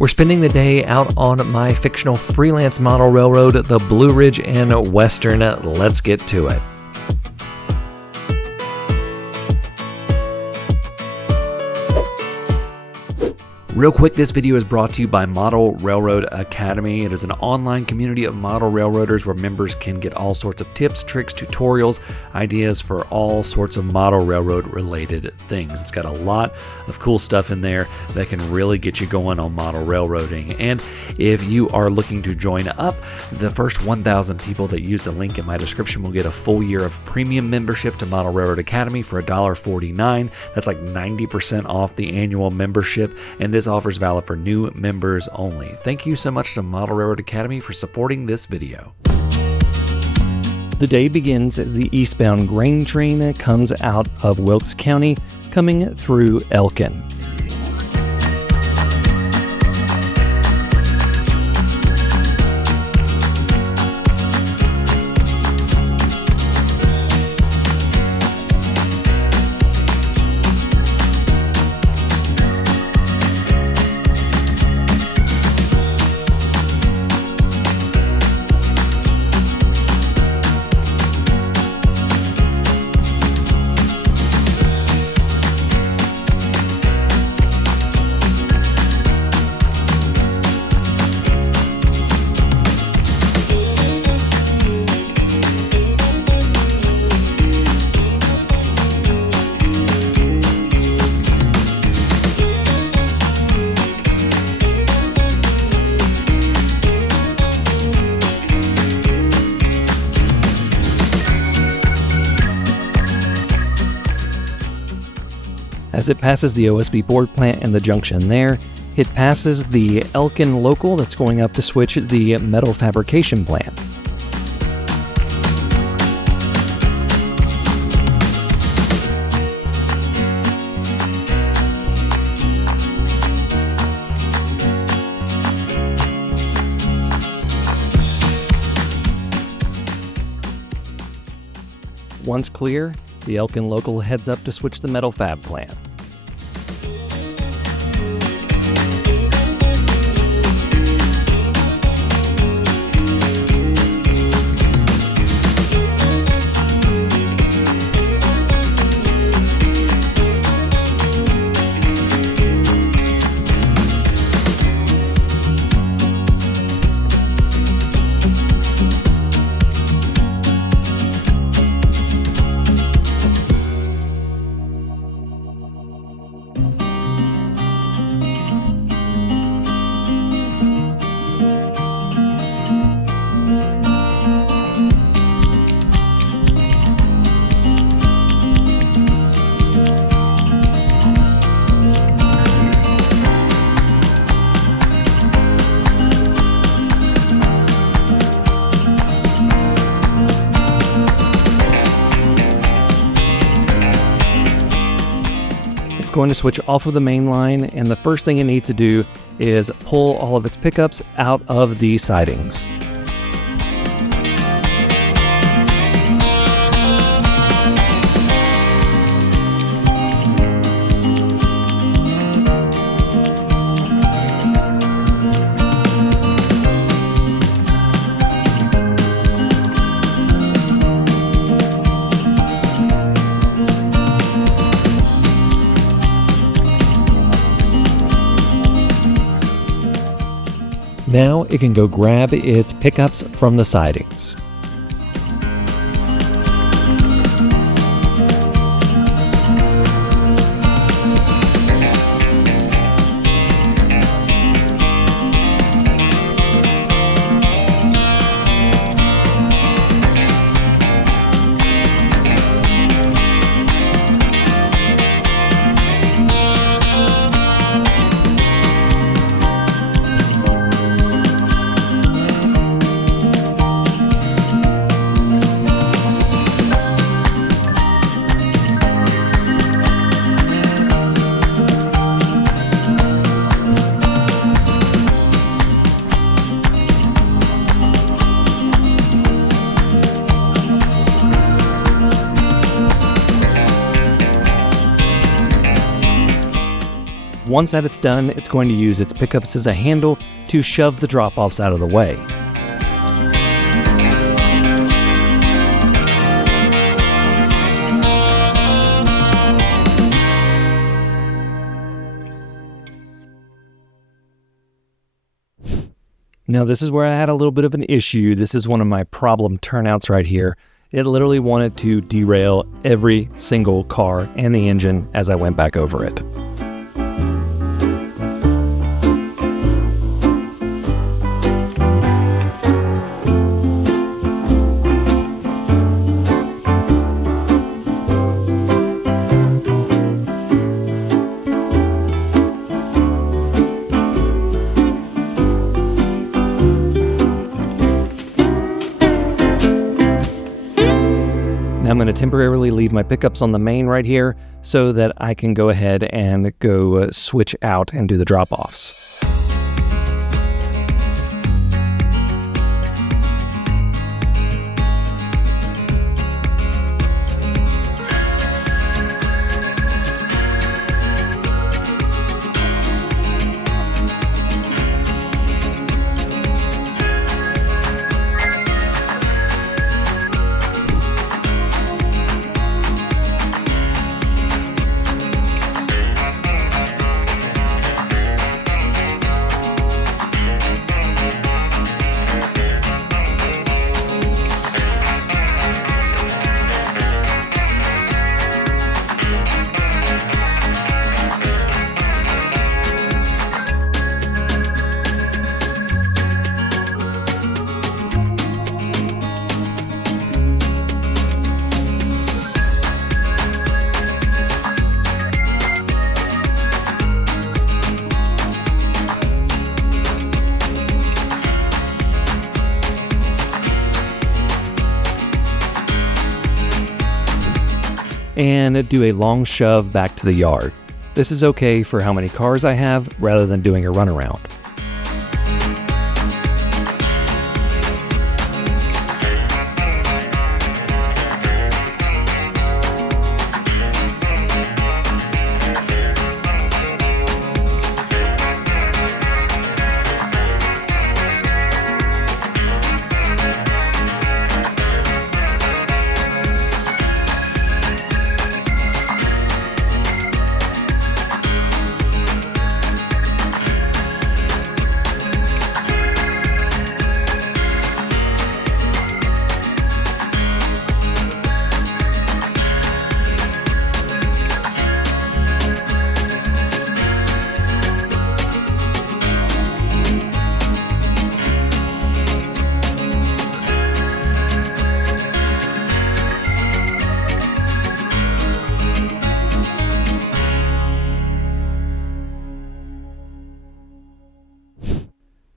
We're spending the day out on my fictional freelance model railroad, the Blue Ridge and Western. Let's get to it. Real quick, this video is brought to you by Model Railroad Academy. It is an online community of model railroaders where members can get all sorts of tips, tricks, tutorials, ideas for all sorts of model railroad related things. It's got a lot of cool stuff in there that can really get you going on model railroading. And if you are looking to join up, the first 1,000 people that use the link in my description will get a full year of premium membership to Model Railroad Academy for $1.49. That's like 90% off the annual membership, and this offers valid for new members only. Thank you so much to Model Railroad Academy for supporting this video. The day begins as the eastbound grain train comes out of Wilkes County, coming through Elen. As it passes the OSB board plant and the junction there, it passes the Elen local that's going up to switch the metal fabrication plant. Once clear, the Elen local heads up to switch the metal fab plant. Going to switch off of the main line, and the first thing it needs to do is pull all of its pickups out of the sidings. Now it can go grab its pickups from the sidings. Once that it's done, it's going to use its pickups as a handle to shove the drop-offs out of the way. Now, this is where I had a little bit of an issue. This is one of my problem turnouts right here. It literally wanted to derail every single car and the engine as I went back over it. I'm going to temporarily leave my pickups on the main right here so that I can go ahead and go switch out and do the drop-offs. And do a long shove back to the yard. This is okay for how many cars I have rather than doing a runaround.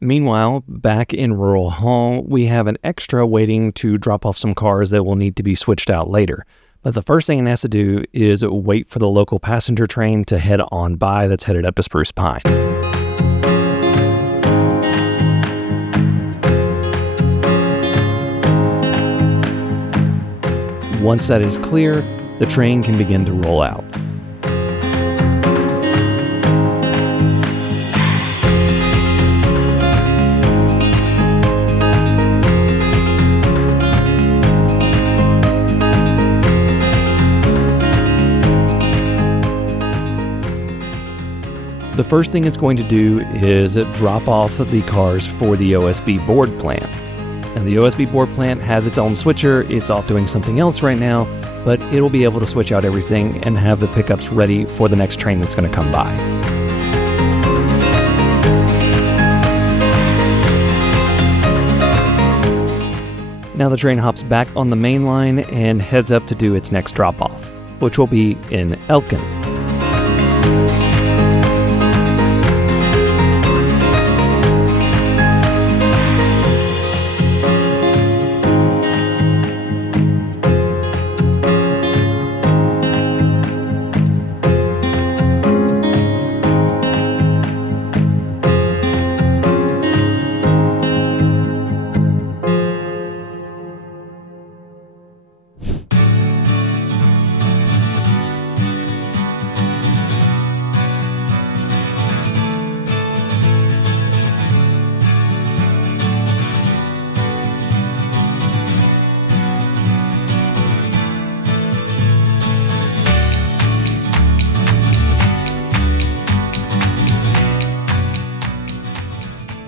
Meanwhile, back in Rural Hall, we have an extra waiting to drop off some cars that will need to be switched out later. But the first thing it has to do is wait for the local passenger train to head on by that's headed up to Spruce Pine. Once that is clear, the train can begin to roll out. The first thing it's going to do is drop off the cars for the OSB board plant. And the OSB board plant has its own switcher. It's off doing something else right now, but it'll be able to switch out everything and have the pickups ready for the next train that's going to come by. Now the train hops back on the main line and heads up to do its next drop-off, which will be in Elen.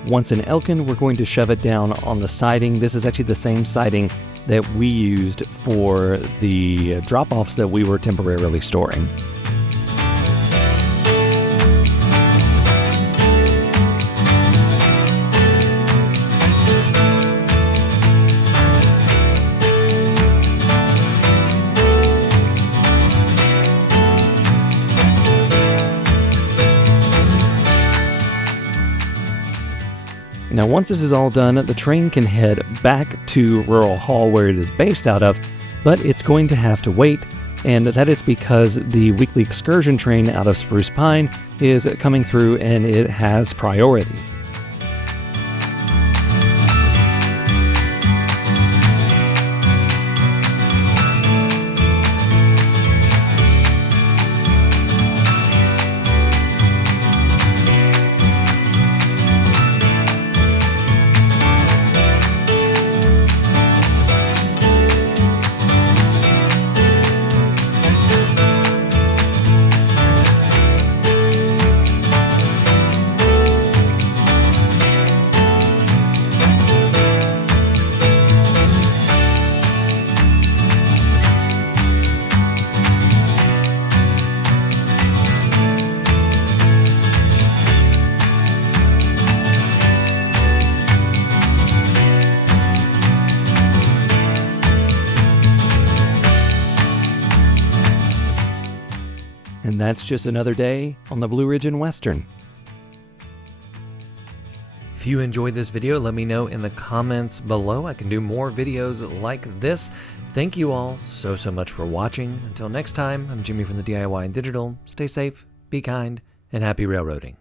Once in Elkin, we're going to shove it down on the siding. This is actually the same siding that we used for the drop-offs that we were temporarily storing. Now, once this is all done, the train can head back to Rural Hall where it is based out of, but it's going to have to wait, and that is because the weekly excursion train out of Spruce Pine is coming through and it has priority. And that's just another day on the Blue Ridge and Western. If you enjoyed this video, let me know in the comments below. I can do more videos like this. Thank you all so much for watching. Until next time, I'm Jimmy from the DIY and Digital. Stay safe, be kind, and happy railroading.